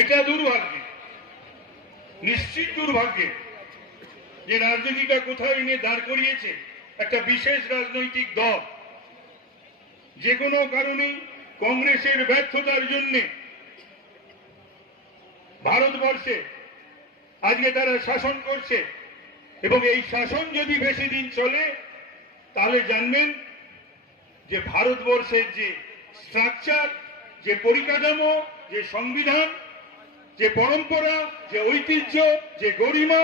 এটা দুর্ভাগ্য, নিশ্চিত দুর্ভাগ্য যে রাজনীতিটা কোথায় এনে দাঁড় করিয়েছে একটা বিশেষ রাজনৈতিক দল। যে কোনো কারণে কংগ্রেসের ব্যর্থতার জন্য ভারতবর্ষে আজকে তারা শাসন করছে, এবং এই শাসন যদি বেশি দিন চলে তাহলে জানবেন যে ভারতবর্ষের যে স্ট্রাকচার, যে পরিকাঠামো, যে সংবিধান, যে পরম্পরা, যে ঐতিহ্য, যে গরিমা,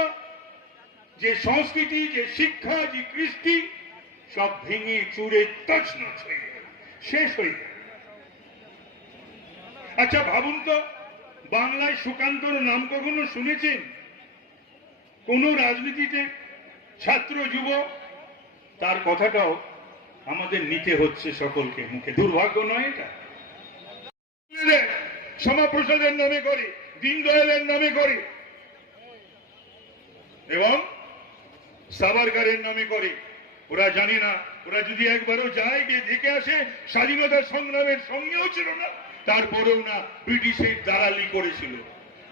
যে সংস্কৃতি, যে শিক্ষা, যে কৃষ্টি, সব ভেঙে চুরে তছনছ হয়ে গেল, শেষ হয়ে গেল। আচ্ছা ভাবুন তো, বাংলায় সুকান্তর নাম কখনো শুনেছেন? কোন রাজনীতিতে ছাত্র যুব, তার কথাটাও আমাদের নিতে হচ্ছে সকলকে মুখে। দুর্ভাগ্য নয় এটা? শ্যামাপ্রসাদের নামে করে, দীনদয়ালের নামে করে, এবং সাভারকারের নামে করে। ওরা জানে না, ওরা যদি একবারও যায়, গিয়ে দেখে আসে স্বাধীনতা সংগ্রামের সঙ্গেও ছিল না, তারপরেও না ব্রিটিশের দালালি করেছিল।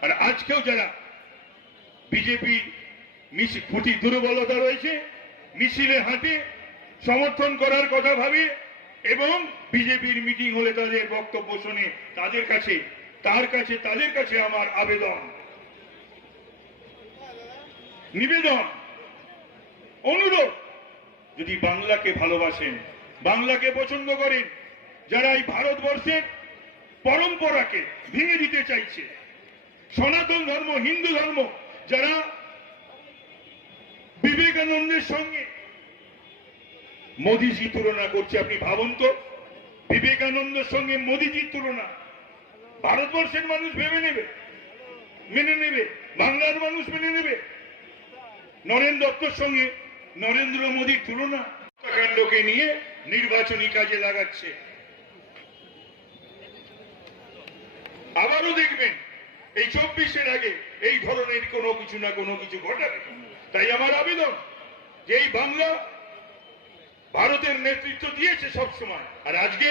আর আজকেও যারা বিজেপি প্রতি দুর্বলতা রয়েছে, মিছিলে হাঁটে, সমর্থন করার কথা ভাবে, এবং বিজেপির মিটিং হলে তাদের বক্তব্য শুনে, তাদের কাছে আমার আবেদন, নিবেদন, অনুরোধ, যদি বাংলাকে ভালোবাসেন, বাংলাকে পছন্দ করেন, যারা এই ভারতবর্ষের পরম্পরাকে ভেঙে দিতে চাইছে, সনাতন ধর্ম, হিন্দু ধর্ম, যারা বিবেকানন্দের সঙ্গে মোদিজি তুলনা করছে। আপনি ভাবুন তো, বিবেকানন্দের সঙ্গে মোদিজির তুলনা ভারতবর্ষের মানুষ ভেবে নেবে, মেনে নেবে? বাংলার মানুষ মেনে নেবে? নরেন্দ্র দত্তর সঙ্গে নরেন্দ্র মোদীর তুলনা কাণ্ডকে নিয়ে নির্বাচনী কাজে লাগাচ্ছে। আবারও দেখবেন এই 24-এর আগে এই ধরনের কোনো কিছু না কোনো কিছু ঘটাবে। তাই আমার আবেদন যে এই বাংলা ভারতের নেতৃত্ব দিয়েছে সবসময়, আর আজকে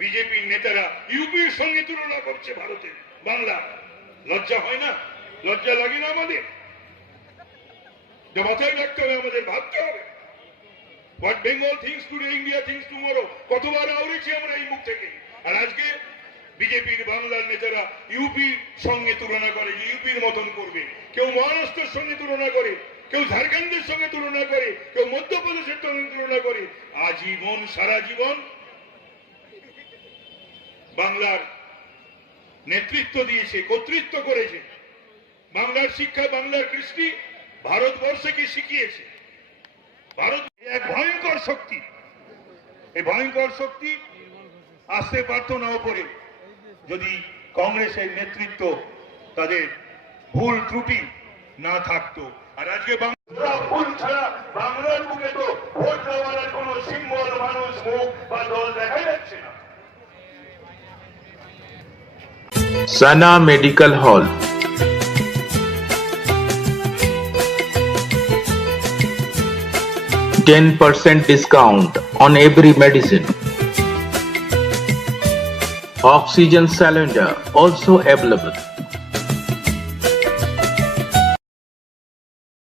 বিজেপির নেতারা ইউপির সঙ্গে তুলনা করছে ভারতের বাংলা। লজ্জা হয় না? লজ্জা লাগে না আমাদের? মাথায় রাখতে হবে, আমাদের ভাবতে হবে। What Bengal things today, India things tomorrow, কতবার আওড়েছি আমরা এই মুখ থেকে। আর আজকে বিজেপির বাংলার নেতারা ইউপির সঙ্গে তুলনা করে, যে ইউপির মতন করবে। কেউ মহারাষ্ট্রের সঙ্গে তুলনা করে, কেউ ঝাড়খণ্ডের সঙ্গে তুলনা করে, কেউ মধ্যপ্রদেশের সঙ্গে তুলনা করে। আজীবন, সারা জীবন বাংলার নেতৃত্ব দিয়েছে, কর্তৃত্ব করেছে। বাংলার শিক্ষা, বাংলার কৃষ্টি ভারতবর্ষকে শিখিয়েছে। ভারত এক ভয়ঙ্কর শক্তি, এই ভয়ঙ্কর শক্তি আসতে পারত না ওপরে, যদি কংগ্রেসের নেতৃত্ব তাদের ভুল ত্রুটি না থাকতো। আর আজকে ভুল ছাড়া বাংলার বুকে তো ভোট দেওয়ার কোন সিম্বল, মানুষ, মুখ বা দল দেখা যাচ্ছে না। Sana Medical Hall, 10% discount on every medicine. Oxygen cylinder also available.